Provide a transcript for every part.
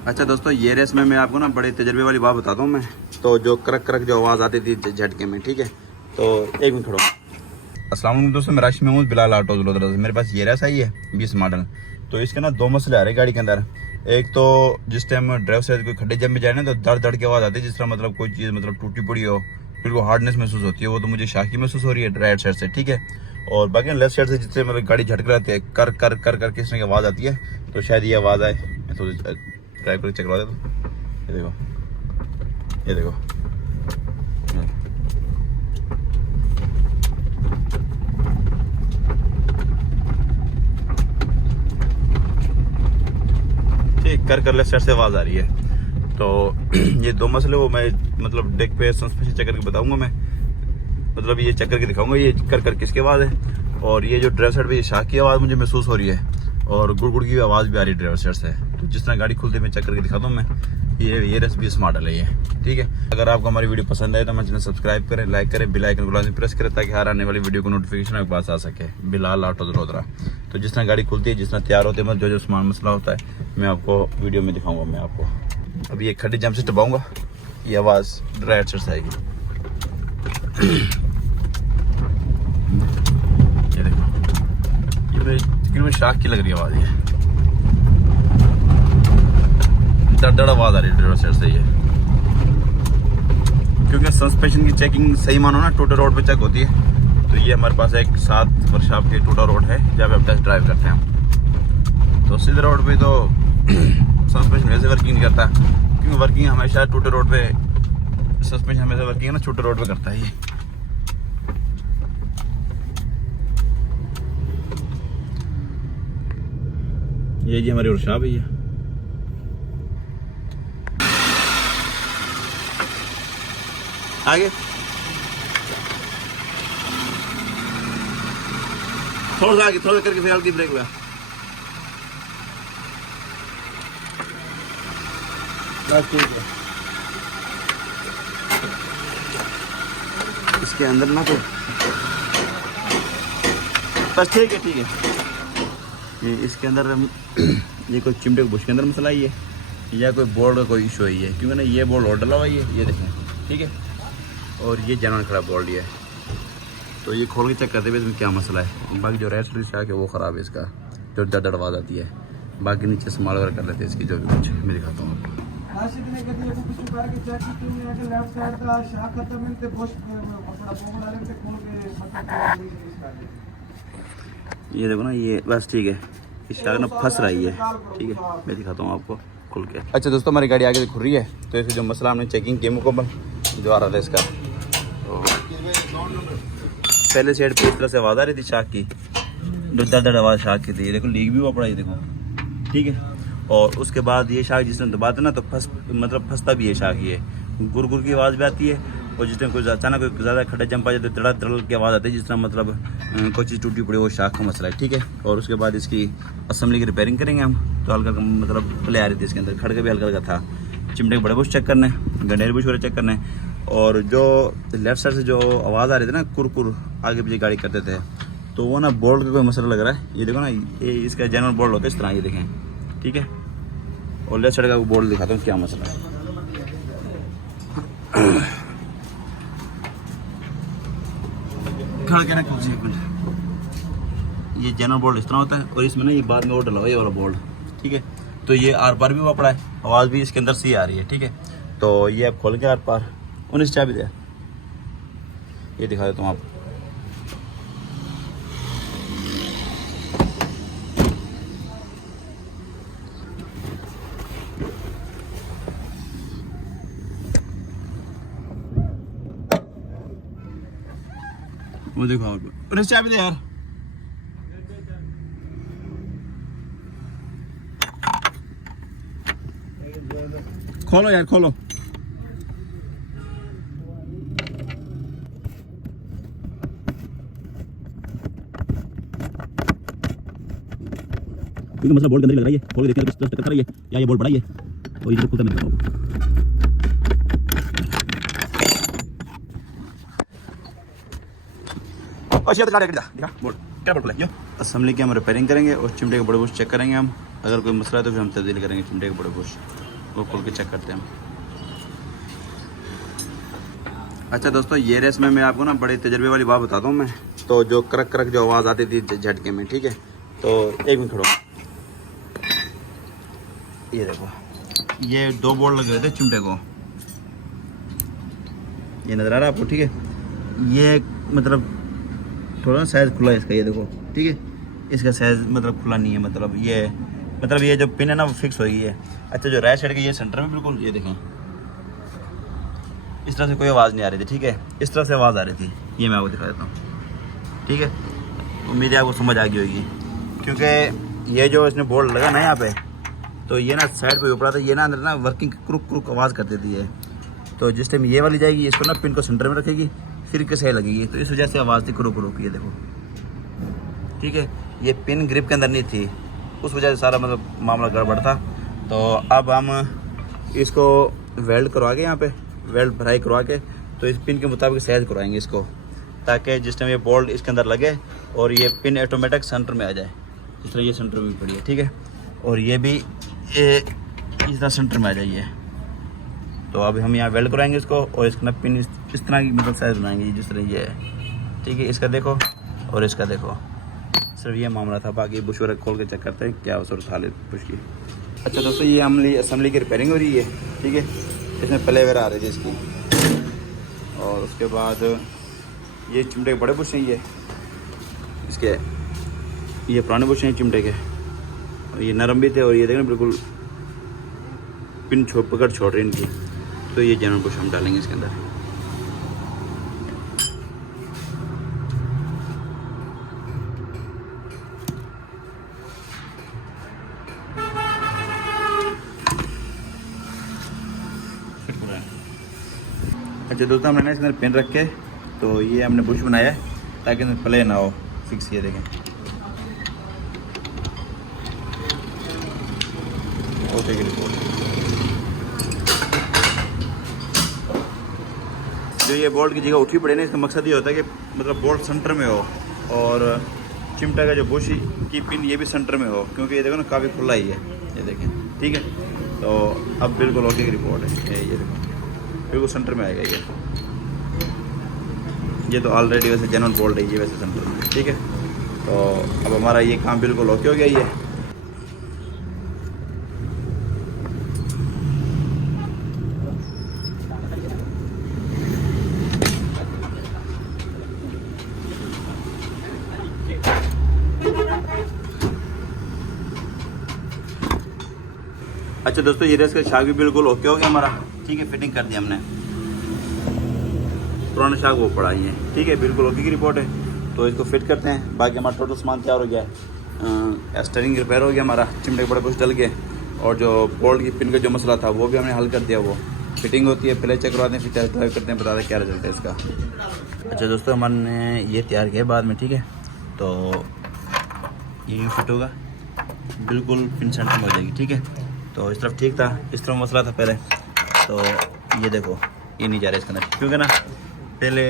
अच्छा दोस्तों, ये रेस में मैं आपको ना बड़े तजर्बे वाली बात बताता हूँ मैं। तो जो करक करक जो आवाज़ आती थी झटके में, ठीक है, तो एक मिनट खड़ो। अस्सलाम वालेकुम दोस्तों, मैं राशिद महमूद बिलाल ऑटो वडोदरा से। मेरे पास ये रेस आई है 20 मॉडल। तो इसके ना दो मसले आ रहे हैं गाड़ी के अंदर। एक तो जिस टाइम ड्राइव से कोई खड्डे जम में जाए ना तो दर्द दर्द की आवाज़ आती है, जिस तरह मतलब कोई चीज़ मतलब टूटी पड़ी हो, फिर वो हार्डनेस महसूस होती है। वो तो मुझे शाकी महसूस हो रही है राइट साइड से, ठीक है। और बाकी लेफ्ट साइड से जिससे मतलब गाड़ी झटक रहती है, कर कर कर कर किस तरह की आवाज़ आती है, तो शायद ये आवाज़ आए। मैं थोड़ी ड्राइव करके चेक करवा देता हूँ। ये देखो, ये देखो, ठीक कर कर लेफ्ट साइड से आवाज़ आ रही है। तो ये दो मसले वो मैं मतलब डेक पे सस्पेंशन चेक करके बताऊंगा मैं, मतलब ये चेक करके दिखाऊंगा ये कर कर किसकी आवाज़ है। और ये जो ड्राइवर साइड पे ये शाख की आवाज़ मुझे महसूस हो रही है और गुड़ की आवाज़ भी आ रही है ड्राइवर साइड से। तो जिस तरह गाड़ी खुलती है मैं चेक करके दिखाता हूँ मैं। ये रेस 20 मॉडल है ये, ठीक है। अगर आपको हमारी वीडियो पसंद आए तो हमारे चैनल सब्सक्राइब करें, लाइक करें, बेल आइकन को लाजमी प्रेस करें ताकि हर आने वाली वीडियो को नोटिफिकेशन आपके पास आ सके। बिलाल ऑटो वडोदरा। तो जिस तरह गाड़ी खुलती है, जिस तरह तैयार होते हैं, जो जो सामान मसला होता है मैं आपको वीडियो में दिखाऊंगा मैं आपको। अभी ये खड्डे जम से टपाऊंगा, ये आवाज़ राइट साइड से आएगी। ये देखो, ये शाख की लग रही है आवाज़, ये दड़ आवाज़ आ रही है ड्राइवर साइड से ये। क्योंकि सस्पेंशन की चेकिंग सही मानो ना टूटा रोड पे चेक होती है। तो ये हमारे पास एक 7 वर्कशॉप के टूटा रोड है जहाँ पे हम टेस्ट ड्राइव करते हैं। तो सीधे रोड पे तो सस्पेंशन वैसे वर्किंग नहीं करता, क्योंकि वर्किंग हमेशा टूटे रोड पे, सस्पेंशन हमेशा वर्किंग है ना छोटे रोड पे करता है ये जी हमारी वर्कशॉप है ये। आगे थोड़ा सा आगे, थोड़ा करके फिर हल्की ब्रेक लगा। बस ठीक है, इसके अंदर ना तो बस ठीक है, ठीक है। ये इसके अंदर ये कोई चिमटे के बुश के अंदर मसला ही है या कोई बोर्ड का कोई इशू ही है, क्योंकि ना ये बोर्ड और डला हुआ है, ये देखें, ठीक है। और ये जनरल खराब बोर्ड है, तो ये खोल के चेक करते हुए इसमें क्या मसला है। बाकी जो रेस्ट शाक है वो ख़राब है, इसका जो दर्द आवाज़ आती है। बाकी नीचे संभाल वगैरह कर लेते हैं इसकी, जो भी कुछ मैं दिखाता हूँ आपको। ये देखो ना, ये बस ठीक है, इस शाक ना फंस रही है, ठीक है। मैं दिखाता हूँ आपको खुल के। अच्छा दोस्तों, हमारी गाड़ी आगे खुल रही है, तो इसका जो मसला हमने चेकिंग किया मुकम्मल जो आ रहा था इसका, तो पहले साइड पे इस तरह से आवाज़ आ रही थी शाक की, दर्द आवाज़ शाक की थी। ये देखो लीक भी हुआ पड़ा, ये देखो, ठीक है। और उसके बाद ये शाक जिसने दबाता ना तो फंसता भी है शाक, ये गुर की आवाज़ भी आती है। और जिस टाइम कोई अचानक कोई ज़्यादा खड्डा जम पा जाए तो दड़ा दड़ की आवाज़ आती है, जिस तरह मतलब कोई चीज़ टूटी पड़ी, वो शाक का मसला है, ठीक है। और उसके बाद इसकी असेंबली की रिपेयरिंग करेंगे हम। तो हल्का मतलब प्ले आ रही थी इसके अंदर, खड़के भी हल्का हल्का था। चिमटे के बड़े बुश चेक करने, गंडेर बुश वगैरह चेक करने। और जो लेफ्ट साइड से जो आवाज़ आ रही थी ना कुर आगे पीछे गाड़ी करते थे, तो वो ना बोल्ट का कोई मसला लग रहा है। ये देखो ना, ये इसका जनरल बोल्ट होता है इस तरह, ये देखें, ठीक है। और लेफ्ट साइड का बोल्ट दिखाता हूँ क्या मसला है। खड़ा कहना कुछ एक मिनट, ये जनरल बोल्ट इस तरह होता है और इसमें ना ये बाद में वो डला हुआ ये वाला बोल्ट, ठीक है। तो ये आर पार भी हुआ पड़ा है, आवाज़ भी इसके अंदर से आ रही है, ठीक है। तो ये आप खोल के आर पार 19 चाबी दे, ये दिखा देता हूँ आपको। वो देखो और 19 चाबी दे यार। खोलो यार, खोलो। क्योंकि मतलब बोल्ट के अंदर लग रहा है, खोल के देखते हैं तो टक्कर रही है या ये बोल्ट बड़ा ही है, और ये खुलता नहीं है। असेंबली की हम रिपेयरिंग करेंगे और चिमटे के बड़े बुश चेक करेंगे हम। अगर कोई मसला है तो फिर हम तब्दील करेंगे चिमटे के बड़े बुश। वो खोल के चेक करते हैं हम। अच्छा दोस्तों, ये रेस में मैं आपको ना बड़े तजर्बे वाली बात बताता हूँ मैं। तो जो करक करक जो आवाज़ आती थी झटके में, ठीक है, तो एक मिनट खड़ो। ये देखो, ये 2 बोर्ड लगे हुए थे चिमटे को, ये नज़र आ रहा है आपको, ठीक है। ये मतलब थोड़ा ना साइज़ खुला है इसका, ये देखो, ठीक है। इसका साइज़ मतलब खुला नहीं है, मतलब ये जो पिन है ना वो फिक्स हो गई है। अच्छा, जो राइट साइड का ये सेंटर में बिल्कुल, ये देखें, इस तरह से कोई आवाज़ नहीं आ रही थी, ठीक है। इस तरह से आवाज़ आ रही थी, ये मैं आपको दिखा देता हूँ, ठीक है। उम्मीद है आपको समझ आ गई होगी, क्योंकि ये जो इसने बोर्ड लगा ना यहाँ पे, तो ये ना साइड पे ऊपर था, ये ना अंदर ना वर्किंग क्रुक क्रुक आवाज़ कर देती है। तो जिस टाइम ये वाली जाएगी, इसको ना पिन को सेंटर में रखेगी, फिर के सही लगेगी, तो इस वजह से आवाज़ थी क्रुक क्रुक, ये देखो, ठीक है। ये पिन ग्रिप के अंदर नहीं थी, उस वजह से सारा मतलब मामला गड़बड़ था। तो अब हम इसको वेल्ड करवा के, यहाँ पे वेल्ड भराई करवा के, तो इस पिन के मुताबिक साइज करवाएंगे इसको, ताकि जिस टाइम ये बोल्ट इसके अंदर लगे और ये पिन ऑटोमेटिक सेंटर में आ जाए। इस तरह ये सेंटर में पड़ी है, ठीक है, और ये भी इस तरह सेंटर में आ जाइए। तो अब हम यहाँ वेल्ड कराएंगे इसको, और इसका ना पिन इस तरह की मतलब साइज़ बनाएंगे जिस तरह ये है, ठीक है। इसका देखो और इसका देखो, सिर्फ ये मामला था, बाकी बुश वगैरह खोल के चेक करते हैं क्या सूरत हाल है बुश की। अच्छा दोस्तों, ये असम्बली की रिपेयरिंग हो रही है, ठीक है। इसमें प्ले वगैरह आ रही है इसकी, और उसके बाद ये चिमटे के बड़े बुश हैं, ये पुराने बुश हैं चिमटे के, और ये नरम भी थे, और ये देखें बिल्कुल पिन पकड़ छोड़ रही इनकी। तो ये जनरल बुश हम डालेंगे इसके अंदर। अच्छा दोस्तों, हमने ना इसके अंदर पिन रख के, तो ये हमने बुश बनाया है ताकि इसमें प्ले ना हो फिक्स। ये देखें, ओके की रिपोर्ट। जो ये बोल्ट की जगह उठी पड़े ना, इसका मकसद ये होता है कि मतलब बोल्ट सेंटर में हो, और चिमटा का जो बुश की पिन ये भी सेंटर में हो, क्योंकि ये देखो ना काफ़ी खुला ही है, ये देखें, ठीक है। तो अब बिल्कुल ओके की रिपोर्ट है, ये देखो बिल्कुल सेंटर में आएगा ये तो ऑलरेडी वैसे जेन्युइन बोल्ट है ये, वैसे सेंटर में, ठीक है। तो अब हमारा ये काम बिल्कुल ओके हो गया ये। अच्छा दोस्तों, ये रेस का शाक भी बिल्कुल ओके हो गया हमारा, ठीक है। फिटिंग कर दी हमने, पुराना शाक वो पड़ा ही है, ठीक है, बिल्कुल ओके की रिपोर्ट है। तो इसको फिट करते हैं, बाकी हमारा टोटल सामान तैयार हो गया है। स्टीयरिंग रिपेयर हो गया हमारा, चिमटे के बड़े कुछ डल गए, और जो बोल्ट की पिन का जो मसला था वो भी हमने हल कर दिया। वो फिटिंग होती है, पहले चेक करवाते हैं, फिर टेस्ट ड्राइव करते हैं, बताते हैं क्या रिजल्ट है इसका। अच्छा दोस्तों, हमने ये तैयार किया बाद में, ठीक है। तो ये फिट होगा, बिल्कुल पिन सेंटर में हो जाएगी, ठीक है। तो इस तरफ ठीक था, इस तरफ मसला था पहले। तो ये देखो, ये नहीं जा रहा इसके अंदर, क्योंकि ना पहले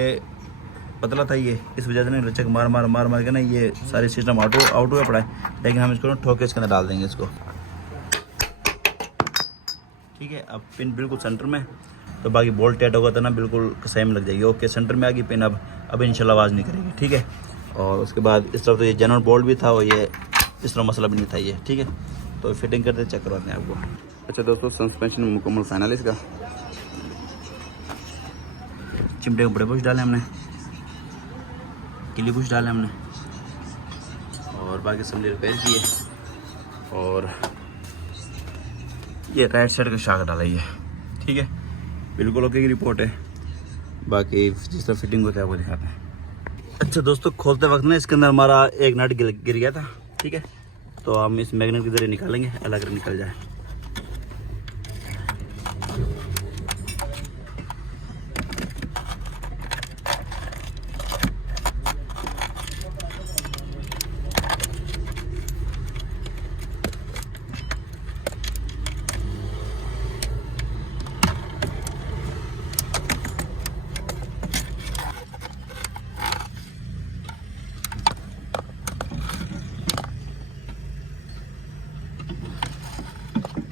पतला था ये, इस वजह से ना लचक मार मार मार मार के ना ये सारे सिस्टम आउट हुआ पड़ा है। लेकिन हम इसको ना ठोक के इसके अंदर डाल देंगे इसको, ठीक है। अब पिन बिल्कुल सेंटर में, तो बाकी बोल्ट टाइट होगा तो ना बिल्कुल सही में लग जाएगी। ओके, सेंटर में आ गई पिन, अब इंशाल्लाह आवाज़ नहीं करेगी, ठीक है। और उसके बाद इस तरफ तो ये जेन्युइन बोल्ट भी था, और ये इस तरह मसला भी नहीं था ये, ठीक है। तो फिटिंग करते चेक करवाते हैं आपको। अच्छा दोस्तों, सस्पेंशन मुकम्मल फाइनल इसका, चिमटे के बड़े बुश डाले हमने, किली बुश डाले हमने, और बाकी असम्बली रिपेयर की है, और ये राइट साइड का शाक डाला ये, ठीक है। बिल्कुल ओके की रिपोर्ट है, बाकी जिस तरह फिटिंग होता है वो दिखाते हैं। अच्छा दोस्तों, खोलते वक्त ना इसके अंदर हमारा एक नट गिर गया था, ठीक है। तो हम इस मैग्नेट के जरिए निकालेंगे, अलग निकल जाए।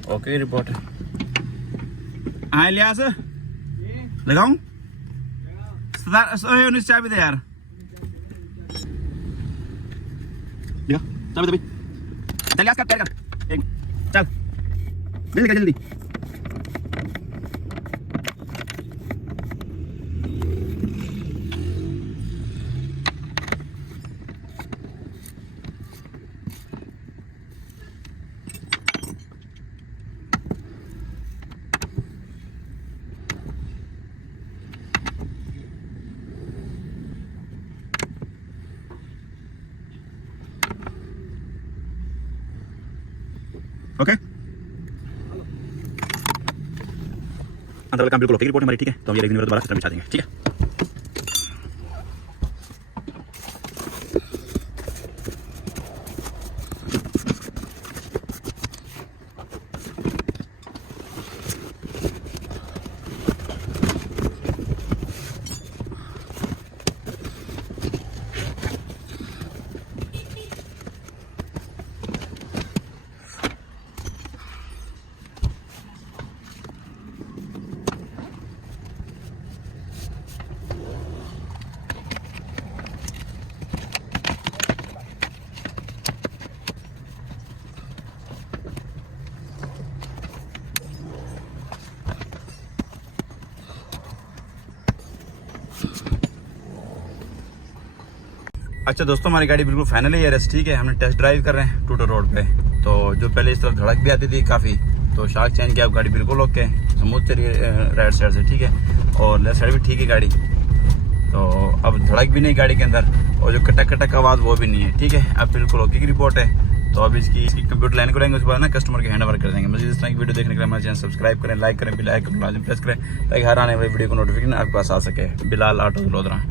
ओके रिपोर्ट है। हाँ इलियास लगाऊं उन्नीस चाबी दे यार चाबी दे भाई चल इलियास कर पैर कर एक चल जल्दी कर जल्दी ओके अंदर वाला काम बिल्कुल ओके रिपोर्ट हमारी ठीक है तो हम ये रेगुलर दोबारा सिस्टम बिछा देंगे ठीक है अच्छा दोस्तों हमारी गाड़ी बिल्कुल फाइनल है रेस्ट ठीक है हमने टेस्ट ड्राइव कर रहे हैं टूटर रोड पे तो जो पहले इस तरफ धड़क भी आती थी काफ़ी तो शार्क चेंज किया अब गाड़ी बिल्कुल ओके स्मूथ चली राइट साइड से ठीक है और लेफ्ट साइड भी ठीक है गाड़ी तो अब धड़क भी नहीं गाड़ी के अंदर और जो कटक कटक आवाज़ वो भी नहीं है ठीक है अब बिल्कुल ओके की रिपोर्ट है तो अब इसकी कंप्यूटर लाइन करेंगे उसके बाद ना कस्टमर के हैंड ओवर कर देंगे मज़ीद इस तरह की वीडियो देखने के लिए हमारे चैनल सब्सक्राइब करें लाइक करें बेल आइकन लाजम प्रेस करें ताकि हर आने वाली वीडियो को नोटिफिकेशन आपके पास आ सके बिलाल ऑटो वडोदरा।